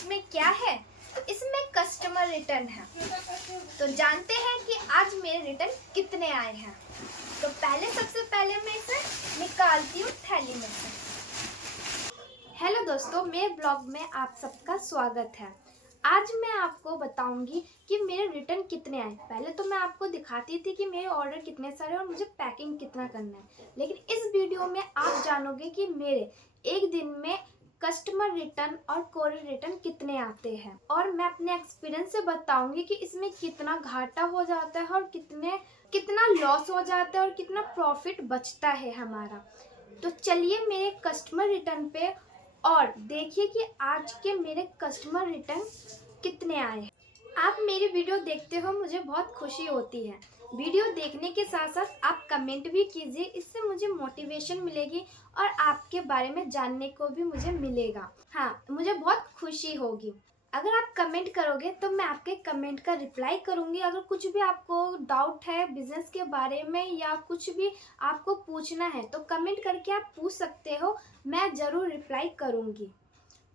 इसमें क्या है? तो इसमें कस्टमर रिटर्न है। तो जानते हैं कि आज मेरे रिटर्न कितने आए हैं। तो सबसे पहले मैं इसे निकालती हूँ थैली में से। हेलो दोस्तों, मेरे ब्लॉग में आप सबका स्वागत है। आज मैं आपको बताऊंगी कि मेरे रिटर्न कितने आए। पहले तो मैं आपको दिखाती थी कि मेरे ऑर्डर कितने सारे और मुझे पैकिंग कितना करना है, लेकिन इस वीडियो में आप जानोगे कि मेरे एक दिन में कस्टमर रिटर्न और कोरियर रिटर्न कितने आते हैं, और मैं अपने एक्सपीरियंस से बताऊंगी कि इसमें कितना घाटा हो जाता है और कितना लॉस हो जाता है और कितना प्रॉफिट बचता है हमारा। तो चलिए मेरे कस्टमर रिटर्न पे और देखिए कि आज के मेरे कस्टमर रिटर्न कितने आए हैं। आप मेरी वीडियो देखते हो, मुझे बहुत खुशी होती है। वीडियो देखने के साथ साथ आप कमेंट भी कीजिए, इससे मुझे मोटिवेशन मिलेगी और आपके बारे में जानने को भी मुझे मिलेगा। हाँ, मुझे बहुत खुशी होगी। अगर आप कमेंट करोगे तो मैं आपके कमेंट का रिप्लाई करूंगी। अगर कुछ भी आपको डाउट है बिजनेस के बारे में या कुछ भी आपको पूछना है तो कमेंट करके आप पूछ सकते हो, मैं ज़रूर रिप्लाई करूंगी।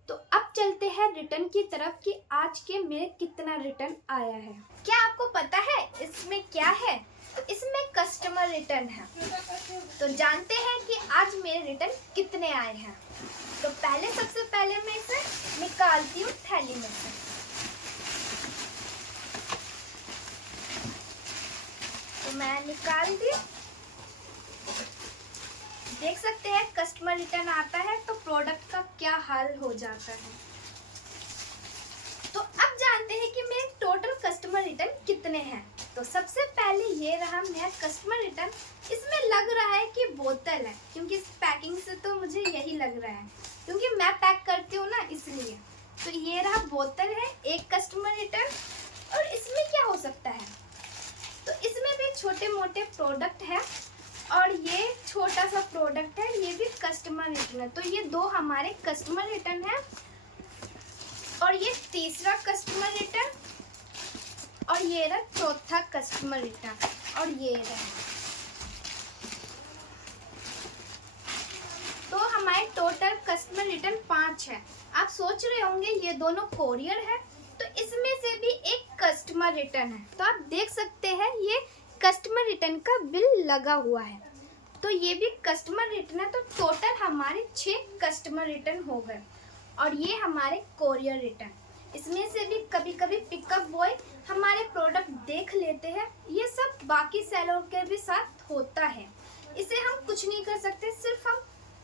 तो अब चलते हैं रिटर्न की तरफ कि आज के मेरे कितना रिटर्न आया है। क्या आपको पता है इसमें क्या है? तो इसमें कस्टमर रिटर्न है। तो जानते हैं कि आज मेरे रिटर्न कितने आए हैं। तो सबसे पहले मैं इसे निकालती हूँ थैली में से। तो मैं निकाल दी। देख सकते हैं कस्टमर रिटर्न आता है तो प्रोडक्ट का क्या हाल हो जाता है। तो अब जानते हैं कि मेरे टोटल कस्टमर रिटर्न कितने हैं। तो सबसे पहले ये रहा मेरा कस्टमर रिटर्न। इसमें लग रहा है कि बोतल है, क्योंकि इस पैकिंग से तो मुझे यही लग रहा है, क्योंकि मैं पैक करती हूँ ना, इसलिए। तो ये रहा बोतल है, एक कस्टमर रिटर्न। और इसमें क्या हो सकता है? तो इसमें भी छोटे मोटे प्रोडक्ट है और ये छोटा सा प्रोडक्ट है, ये भी कस्टमर रिटर्न है। तो ये दो हमारे कस्टमर रिटर्न है और ये तीसरा कस्टमर रिटर्न और ये रहा चौथा कस्टमर रिटर्न और ये रहा। तो हमारे टोटल कस्टमर रिटर्न 5 है। आप सोच रहे होंगे ये दोनों कोरियर है, तो इसमें से भी एक कस्टमर रिटर्न है। तो आप देख सकते हैं ये कस्टमर रिटर्न का बिल लगा हुआ है। तो ये भी कस्टमर रिटर्न है। तो टोटल हमारे 6 कस्टमर रिटर्न हो गए और ये हमारे कोरियर रिटर्न। इसमें से भी कभी कभी पिकअप बॉय हमारे प्रोडक्ट देख लेते हैं। ये सब बाकी सेलर के भी साथ होता है, इसे हम कुछ नहीं कर सकते। सिर्फ हम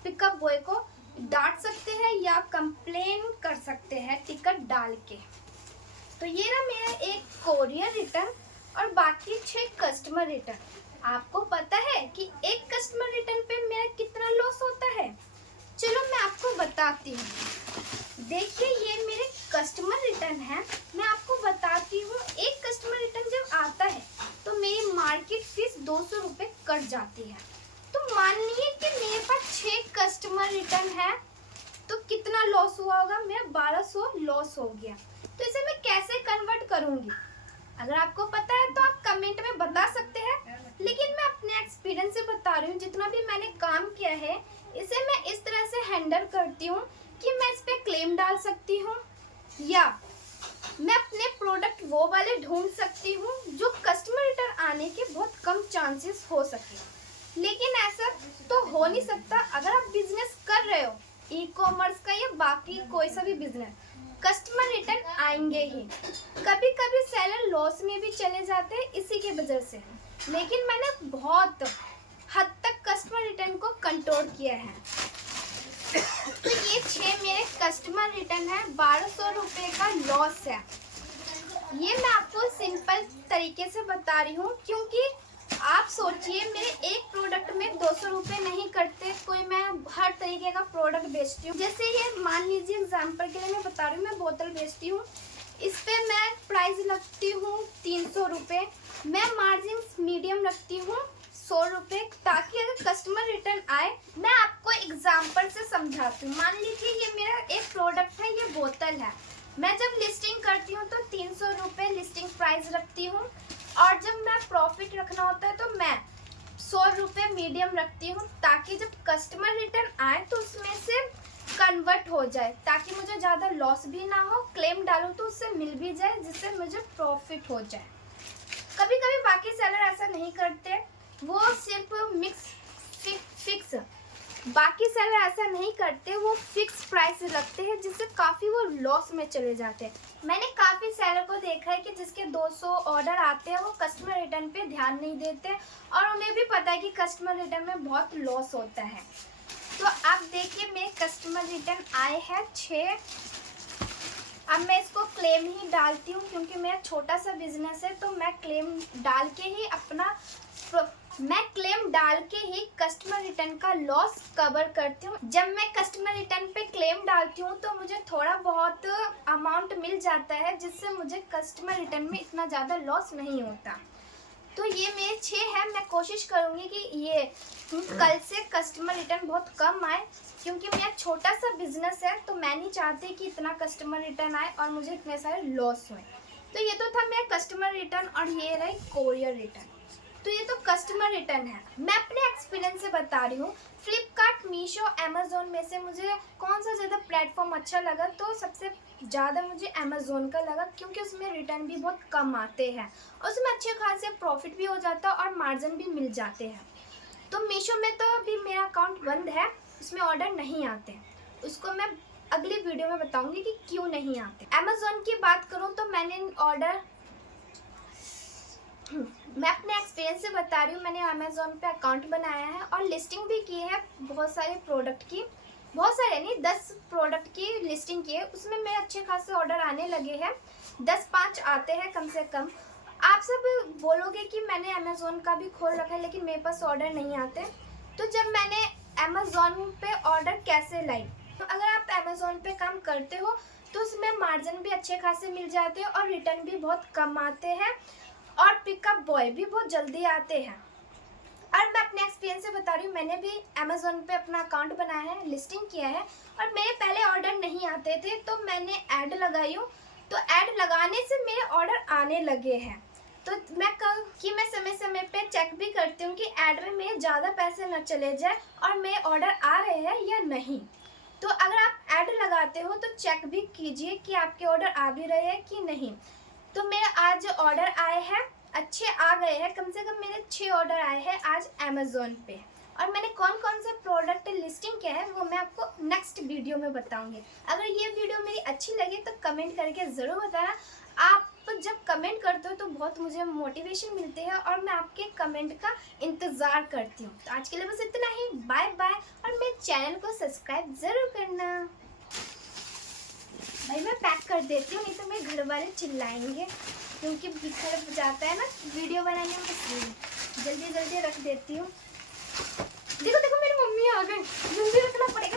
पिकअप बॉय को डांट सकते हैं या कंप्लेन कर सकते हैं टिकट डाल के। तो ये रहा मेरा एक कोरियर रिटर्न और बाकी 6 कस्टमर रिटर्न। आपको पता है कि एक कस्टमर रिटर्न पे मेरा कितना लॉस होता है? चलो मैं आपको बताती हूँ। देखिए ये मेरे कस्टमर रिटर्न है। मैं आपको बताती हूँ, एक कस्टमर रिटर्न जब आता है तो मेरी मार्केट फीस 200 रुपये कट जाती है। तो मान लीजिए कि मेरे पास 6 कस्टमर रिटर्न है, तो कितना लॉस हुआ होगा? मेरा 1200 लॉस हो गया। तो इसे मैं कैसे कन्वर्ट करूँगी? अगर आपको पता है तो आप कमेंट में बता सकते हैं, लेकिन मैं अपने एक्सपीरियंस से बता रही हूँ। जितना भी मैंने काम किया है इसे मैं इस तरह से हैंडल करती हूँ कि मैं इस पे क्लेम डाल सकती हूँ या मैं अपने प्रोडक्ट वो वाले ढूंढ सकती हूँ जो कस्टमर रिटर्न आने के बहुत कम चांसेस हो सके। लेकिन ऐसा तो हो नहीं सकता। अगर आप बिजनेस कर रहे हो, ई कॉमर्स का या बाकी कोई सा भी बिजनेस, कस्टमर रिटर्न आएंगे ही। कभी कभी सेलर लॉस में भी चले जाते हैं इसी के वजह से, लेकिन मैंने बहुत हद तक कस्टमर रिटर्न को कंट्रोल किया है। तो ये 6 मेरे कस्टमर रिटर्न है। 1200 रुपये का लॉस है। ये मैं आपको सिंपल तरीके से बता रही हूँ, क्योंकि आप सोचिए मेरे एक प्रोडक्ट में 200 रुपये नहीं कटते। कोई मैं हर तरीके का प्रोडक्ट बेचती हूँ। जैसे ये मान लीजिए एग्जांपल के लिए मैं बता रही हूँ, मैं बोतल बेचती हूँ, इस पे मैं प्राइस रखती हूँ 300 रुपये। मैं मार्जिन मीडियम रखती हूँ 100 रुपये, ताकि अगर कस्टमर रिटर्न आए। मैं आपको एग्जांपल से समझाती हूँ। मान लीजिए ये मेरा एक प्रोडक्ट है, ये बोतल है। मैं जब लिस्टिंग करती हूँ तो 300 रुपये लिस्टिंग प्राइस रखती हूँ, और जब मैं प्रॉफिट रखना होता है तो मैं 100 रुपये मीडियम रखती हूँ, ताकि जब कस्टमर रिटर्न आए तो उसमें से कन्वर्ट हो जाए, ताकि मुझे ज़्यादा लॉस भी ना हो, क्लेम डालूँ तो उससे मिल भी जाए, जिससे मुझे प्रॉफिट हो जाए। कभी कभी बाकी सेलर ऐसा नहीं करते, वो सिर्फ फिक्स बाकी सेलर ऐसा नहीं करते, वो फिक्स प्राइस रखते हैं, जिससे काफ़ी वो लॉस में चले जाते हैं। मैंने काफ़ी सेलर को देखा है कि जिसके 200 ऑर्डर आते हैं, वो कस्टमर रिटर्न पे ध्यान नहीं देते और उन्हें भी पता है कि कस्टमर रिटर्न में बहुत लॉस होता है। तो आप देखिए, मेरे कस्टमर रिटर्न आए हैं 6। अब मैं इसको क्लेम ही डालती हूँ, क्योंकि मेरा छोटा सा बिजनेस है, तो मैं क्लेम डाल के ही कस्टमर रिटर्न का लॉस कवर करती हूँ। जब मैं कस्टमर रिटर्न पे क्लेम डालती हूँ तो मुझे थोड़ा बहुत अमाउंट मिल जाता है, जिससे मुझे कस्टमर रिटर्न में इतना ज़्यादा लॉस नहीं होता। तो ये मेरे 6 हैं। मैं कोशिश करूँगी कि ये कल से कस्टमर रिटर्न बहुत कम आए, क्योंकि मेरा छोटा सा बिजनेस है, तो मैं नहीं चाहती कि इतना कस्टमर रिटर्न आए और मुझे इतने सारे लॉस हुए। तो ये तो था मेरा कस्टमर रिटर्न, और ये रही कोरियर रिटर्न। तो ये तो कस्टमर रिटर्न है। मैं अपने एक्सपीरियंस से बता रही हूँ। फ्लिपकार्ट, मीशो, अमेज़ोन में से मुझे कौन सा ज़्यादा प्लेटफॉर्म अच्छा लगा, तो सबसे ज़्यादा मुझे अमेज़ोन का लगा, क्योंकि उसमें रिटर्न भी बहुत कम आते हैं, उसमें अच्छे खासे प्रॉफिट भी हो जाता है और मार्जिन भी मिल जाते हैं। तो मीशो में तो अभी मेरा अकाउंट बंद है, उसमें ऑर्डर नहीं आते, उसको मैं अगली वीडियो में बताऊंगी कि क्यों नहीं आते। अमेज़ोन की बात करूँ तो मैं अपने एक्सपीरियंस से बता रही हूँ। मैंने अमेज़ोन पे अकाउंट बनाया है और लिस्टिंग भी की है बहुत सारे प्रोडक्ट की, बहुत सारे नहीं, 10 प्रोडक्ट की लिस्टिंग की है। उसमें मेरे अच्छे खासे ऑर्डर आने लगे हैं, 10-5 आते हैं कम से कम। आप सब बोलोगे कि मैंने अमेज़ोन का भी खोल रखा है, लेकिन मेरे पास ऑर्डर नहीं आते। तो जब मैंने अमेज़ोन पे ऑर्डर कैसे लाई, तो अगर आप अमेज़ोन पे काम करते हो तो उसमें मार्जिन भी अच्छे खासे मिल जाते हैं और रिटर्न भी बहुत कम आते हैं और पिकअप बॉय भी बहुत जल्दी आते हैं। और मैं अपने एक्सपीरियंस से बता रही हूँ, मैंने भी अमेज़ोन पे अपना अकाउंट बनाया है, लिस्टिंग किया है, और मेरे पहले ऑर्डर नहीं आते थे, तो मैंने ऐड लगाई हूँ। तो ऐड लगाने से मेरे ऑर्डर आने लगे हैं। तो मैं समय समय पे चेक भी करती हूँ कि ऐड में मेरे ज़्यादा पैसे न चले जाए और मेरे ऑर्डर आ रहे हैं या नहीं। तो अगर आप ऐड लगाते हो तो चेक भी कीजिए कि आपके ऑर्डर आ भी रहे हैं कि नहीं। तो मेरे आज ऑर्डर आए हैं, अच्छे आ गए हैं, कम से कम मेरे 6 ऑर्डर आए हैं आज अमेज़ोन पे। और मैंने कौन कौन से प्रोडक्ट लिस्टिंग किया है वो मैं आपको नेक्स्ट वीडियो में बताऊंगी। अगर ये वीडियो मेरी अच्छी लगी तो कमेंट करके ज़रूर बताना। आप जब कमेंट करते हो तो बहुत मुझे मोटिवेशन मिलती है और मैं आपके कमेंट का इंतज़ार करती हूँ। तो आज के लिए बस इतना ही, बाय बाय, और मेरे चैनल को सब्सक्राइब ज़रूर करना। भाई मैं पैक कर देती हूँ, नहीं तो मेरे घर वाले चिल्लाएंगे, क्योंकि बिखर जाता है ना वीडियो बनाने में, इसलिए जल्दी जल्दी रख देती हूँ। देखो देखो मेरी मम्मी आ गई, जल्दी रखना पड़ेगा।